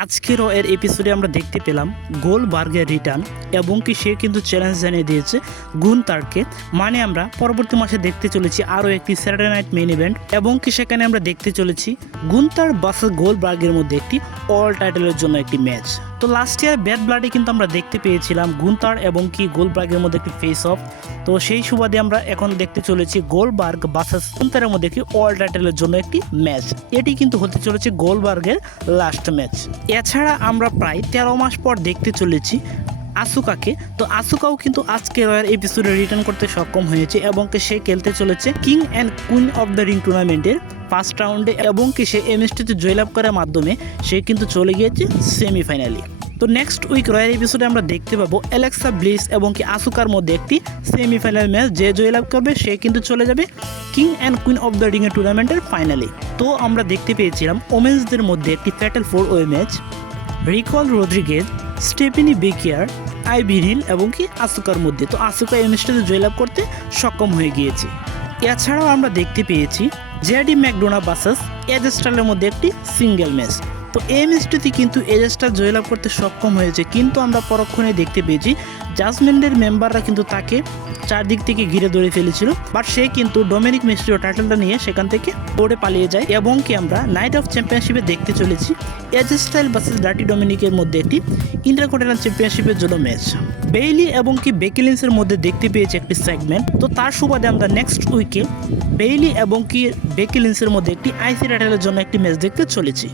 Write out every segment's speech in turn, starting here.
আজকের এর এপিসোডে আমরা দেখতে পেলাম গোলবার্গের রিটার্ন এবং কি সে কিন্তু চ্যালেঞ্জ জানিয়ে দিয়েছে গুন্থারকে। মানে আমরা পরবর্তী মাসে দেখতে চলেছি আরও একটি স্যাটারডে নাইট মেইন ইভেন্ট এবং কি সেখানে আমরা দেখতে চলেছি গুন্থার ভার্সেস গোলবার্গের মধ্যে একটি অল টাইটেলের জন্য একটি ম্যাচ। তো লাস্ট ইয়ার ব্যাড ব্লাডে কিন্তু আমরা দেখতে পেয়েছিলাম গুন্থার এবং কি গোলবার্গের মধ্যে একটি ফেস অফ। তো সেই সুবাদে আমরা এখন দেখতে চলেছি গোলবার্গ ভার্সেস গুন্থারের মধ্যে একটি অল টাইটেলের জন্য একটি ম্যাচ। এটি কিন্তু হতে চলেছে গোলবার্গের লাস্ট ম্যাচ। এছাড়া আমরা প্রায় 13 মাস পর দেখতে চলেছি আসুকাকে। তো আসুকাও কিন্তু আজকে রয়ের এপিসোডে রিটার্ন করতে সক্ষম হয়েছে এবং সে খেলতে চলেছে king and queen of the ring টুর্নামেন্টের ফার্স্ট রাউন্ডে এবং কি সে এমএসটিতে জয়লাভ করার মাধ্যমে সে কিন্তু চলে গিয়েছে সেমিফাইনালে। তো নেক্সট উইক রয়্যাল এপিসোডে আমরা দেখতে পাবো অ্যালেক্সা ব্লিস এবং কি আসুকার মধ্যে একটি সেমিফাইনাল ম্যাচ। যে জয়লাভ করবে সে কিন্তু চলে যাবে king and queen of the ring টুর্নামেন্টের ফাইনালে। তো আমরা দেখতে পেয়েছিলাম ওমেন্সদের মধ্যে একটি ফ্যাটাল 4-ওয়ে match. Raquel Rodriguez, Stephanie Vaquer, Ivy Hill এবং কি আসুকার মধ্যে। তো আসুকা এই ম্যাচটাতে জয়লাভ করতে সক্ষম হয়ে গিয়েছে। এছাড়াও আমরা দেখতে পেয়েছি জেডি ম্যাকডোনা ভার্সেস এজে স্টাইলের মধ্যে একটি সিঙ্গেল ম্যাচ। তো এই ম্যাচটিতে কিন্তু এজে স্টাইল জয়লাভ করতে সক্ষম হয়েছে, কিন্তু আমরা পরক্ষণে দেখতে পেয়েছি জাজমেন্টের মেম্বাররা কিন্তু তাকে চারদিক থেকে ঘিরে ধরে ফেলেছিল, বাট সে কিন্তু ডোমিনিক মিস্ট্রিও টাইটেলটা নিয়ে সেখান থেকে বোর্ডে পালিয়ে যায় এবং কি আমরা নাইট অফ চ্যাম্পিয়নশিপে দেখতে চলেছি এজে স্টাইল ভার্সেস ডার্টি ডোমিনিকের মধ্যে একটি ইন্টারকন্টিনেন্টাল চ্যাম্পিয়নশিপের জন্য ম্যাচ। বেইলি এবং কি বেকি লিঞ্চের মধ্যে দেখতে পেয়েছি একটি সেগমেন্ট। তো তার সুবাদে আমরা নেক্সট উইকে বেইলি এবং কি বেকি লিঞ্চের মধ্যে একটি আইসি টাইটেলের জন্য একটি ম্যাচ দেখতে চলেছি।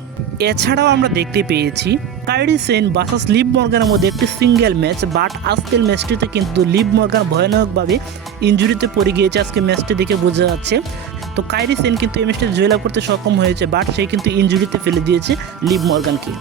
এছাড়াও আমরা দেখতে পেয়েছি কাইরি সেন ভার্সেস লিভ মর্গানের মধ্যে একটি সিঙ্গেল ম্যাচ, বাট আজকের ম্যাচটিতে কিন্তু লিভ মর্গান ভয়ানকভাবে ইনজুরিতে পড়ে গিয়েছে, আজকে ম্যাচটি দেখে বোঝা যাচ্ছে। তো কাইরি সেন কিন্তু এই ম্যাচটি জয়লাভ করতে সক্ষম হয়েছে, বাট সে কিন্তু ইনজুরিতে ফেলে দিয়েছে লিভ মর্গানকে।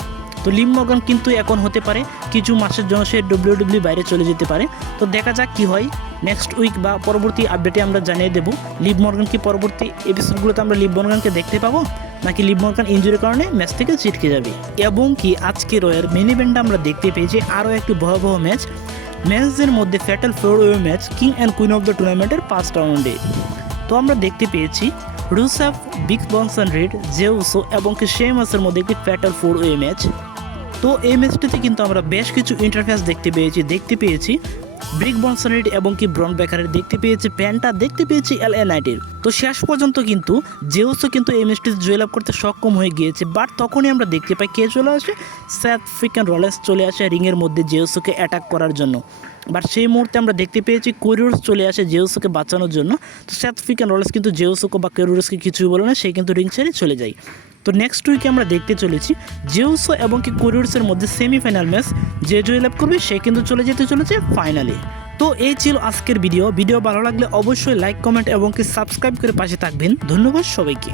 তো লিভ মর্গান কিন্তু এখন হতে পারে কিছু মাসের জন্য সে ডব্লিউডব্লিউ বাইরে চলে যেতে পারে। তো দেখা যাক কি হয়, নেক্সট উইক বা পরবর্তী আপডেটে আমরা জানিয়ে দেবো লিভ মর্গান কি পরবর্তী এপিসোডগুলোতে আমরা লিভ মর্গানকে দেখতে পাবো নাকি লিভ মর্গান ইনজুরির কারণে ম্যাচ থেকে ছিটকে যাবে। এবং কি আজকে রয়ের মেইন ইভেন্টে আমরা দেখতে পেয়েছি আরও একটি ভয়াবহ ম্যাচ, ম্যাচদের মধ্যে ফ্যাটাল 4-ওয়ে match king and queen of the টুর্নামেন্টের ফার্স্ট রাউন্ডে। তো আমরা দেখতে পেয়েছি Rusev, big Bronson and Reed, Jey Uso এবং কি শেমাসের মধ্যে একটি ফ্যাটাল 4-ওয়ে ম্যাচ। তো এই ম্যাচটিতে কিন্তু আমরা বেশ কিছু ইন্টারফেস দেখতে পেয়েছি ব্রিক বনসনের এবং কি ব্রন বেকারের, দেখতে পেয়েছি প্যান্টা, দেখতে পেয়েছি এলএ নাইটের। তো শেষ পর্যন্ত কিন্তু জেউসও কিন্তু এই ম্যাচটিতে জয়লাভ করতে সক্ষম হয়ে গিয়েছে, বাট তখনই আমরা দেখতে পাই কে চলে আসে, সেথ ফ্রিকেন রলেন্স চলে আসে রিংয়ের মধ্যে জেউসোকে অ্যাটাক করার জন্য। বাট সেই মুহূর্তে আমরা দেখতে পেয়েছি কোরিওরস চলে আসে জেউসোকে বাঁচানোর জন্য। তো সেথ ফ্রিকেন রলেন্স কিন্তু জেউসোকে বা কোরিওরসকে কিছুই বলে না, সে কিন্তু রিং ছেড়ে চলে যায়। তো নেক্সট উইকে আমরা দেখতে চলেছি জেউসো এবং কি কোরিওরসের মধ্যে সেমিফাইনাল ম্যাচ। যে জয়লাভ করবে সে কিন্তু চলে যেতে চলেছে ফাইনালে। তো এই ছিল আজকের ভিডিও ভালো লাগলে অবশ্যই লাইক, কমেন্ট এবং কি সাবস্ক্রাইব করে পাশে থাকবেন। ধন্যবাদ সবাইকে।